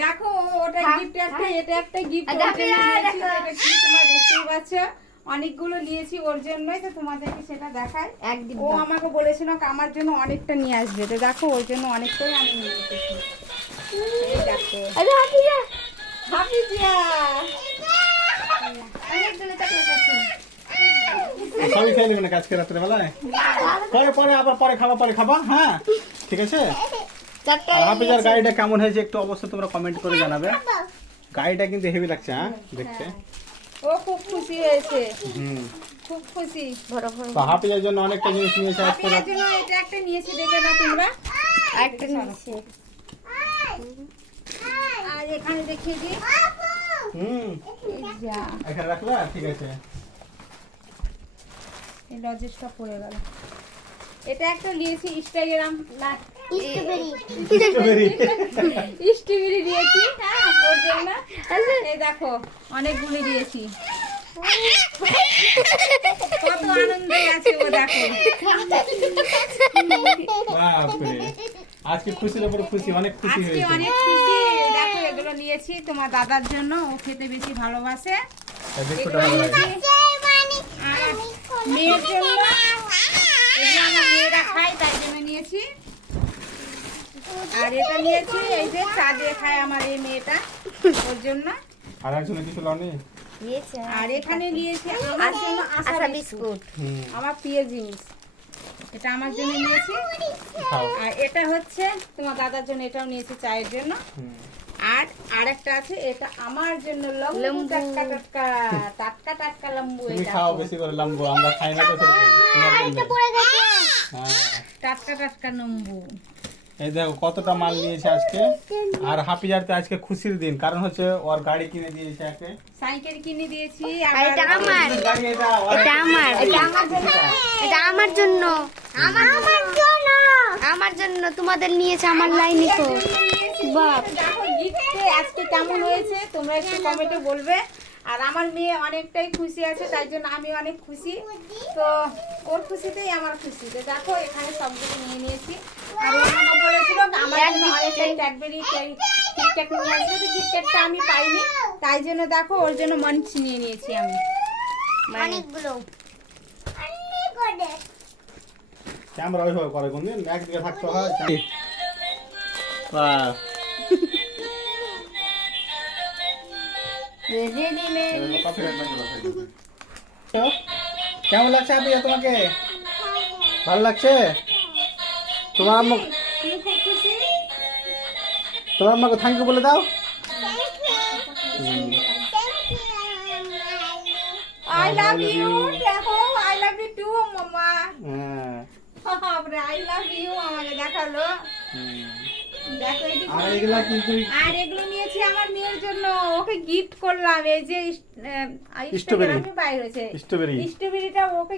দেখো ওটা গিফট একটা, এটা একটা গিফট ওর জন্য নিয়েছি। এটা কি তোমরা দেখতেই পাচ্ছ, অনেকগুলো নিয়েছি ওর জন্যই, তো তোমাদেরকে সেটা দেখাই। ও আমাকে বলেছিল আমার জন্য অনেকটা নিয়ে আসবে, তো দেখো ওর জন্য অনেকটাই আমি নিয়ে এসেছি। এই দেখো হাফিজা সবই খেয়ে নেবে না আজকে রাত্রে বেলায়, পরে পরে আবার পরে খাবা। হ্যাঁ ঠিক আছে। আর হাফিজার গাড়িটা কেমন হয়েছে একটু অবশ্যই তোমরা কমেন্ট করে জানাবে। গাড়িটা কিন্তু হেভি লাগছে, হ্যাঁ দেখতে। ও খুব খুশি হয়েছে, হুম, খুব খুশি। তো হাফিজার জন্য অনেকটা জিনিস নিয়েছে আজকে হাফিজার জন্য এটা একটা নিয়েছি, দেখে না তোমরা, একটা নিচে আর এখানে দেখিয়ে দিই। হুম, এই যা, এখানে রাখলা, ঠিক আছে। এই লজেসটা পড়ে গেল। এটা একটা নিয়েছি ইনস্টাগ্রাম না, স্ট্রবেরি স্ট্রবেরি দিয়েছি, হ্যাঁ ওর জন্য। এই দেখো অনেকগুলো দিয়েছি, কত আনন্দে আছে ও, দেখো। বাপরে, আজকে খুশির উপরে খুশি, অনেক খুশি আজকে হয়েছে। অনেক খুশি। দেখো এগুলো নিয়েছি তোমার দাদার জন্য, ও খেতে বেশি ভালোবাসে। এই বিস্কুটটা এগুলো ভালো লাগে। নিয়েছি আর মেয়ের জন্য, এগুলো আমার মেয়েরা খায় তাই জন্য নিয়েছি। আর এটা নিয়েছি, এই যে চা দিয়ে খায় আমার এই মেয়েটা, ওর জন্য। আর একজনে কিছু লাওনি? আর এখানে নিয়েছি আমার জন্য আশা বিস্কুট, হুম, আমার প্রিয় জিনিস, এটা আমার জন্য নিয়েছি। খাও। আর এটা হচ্ছে তোমার দাদার জন্য, এটাও নিয়েছি চায়ের জন্য। হুম, আর আরেকটা আছে, এটা আমার জন্য লম্বু, টাটকা টাটকা টাটকা টাটকা লম্বু। তুমি এটা খাও বেশি করে লম্বু, আমরা খাই না তো সেরকম। তোমার জন্য। হ্যাঁ, টাটকা টাটকা লম্বু। এই দেখো কতটা মাল নিয়েছে আজকে। আর হাফিজার তো আজকে খুশির দিন, কারণ হচ্ছে ওর গাড়ি কিনে দিয়েছে একে। সাইকেল কিনে দিয়েছি। আর এটা আমার, গাড়ি এটা এটা আমার, এটা আমার জন্য, এটা আমার জন্য, আমার জন্য তোমাদের নিয়েছে আমার লাইনে তো। বাপ দেখো গিফটে আজকে কেমন হয়েছে তোমরা একটু কমেন্টে বলবে। আর আমার মেয়ে অনেকটাই খুশি আছে, তাই জন্য আমি অনেক খুশি। তো ওর খুশিতেই আমার খুশি। তো দেখো এখানে সবগুলো নিয়ে নিয়েছি। আর ও আমাকে বলেছিল আমার জন্য অনেকটাই ক্যাডবেরি কিটক্যাট নিয়ে আসবে, তো কিটক্যাটটা আমি পাইনি, তাই জন্য দেখো ওর জন্য মাঞ্চ নিয়ে নিয়েছি আমি। অনেকগুলো ক্যামেরা ওইভাবে করে কোনদিন একদিকে থাকতে হয়। বাহ, কেমন লাগছে হাফিজা তোমাকে? ভালো লাগছে? তোমার আম্মু, তুমি খুব খুশি? তোমার আম্মাকে থ্যাংক ইউ বলে দাও। I love you, দেখো I love you too মামা। হ্যাঁ, বাপরে I love you আমাকে দেখালো। হুম। দেখো এটি আর এগুলা কিন্তু আর এগুলো নিয়েছি আমার মেয়ের জন্য, ওকে গিফট করলাম। এই যে স্ট্রবেরি। আমি বাইরে হয়েছে স্ট্রবেরি। স্ট্রবেরিটা ওকে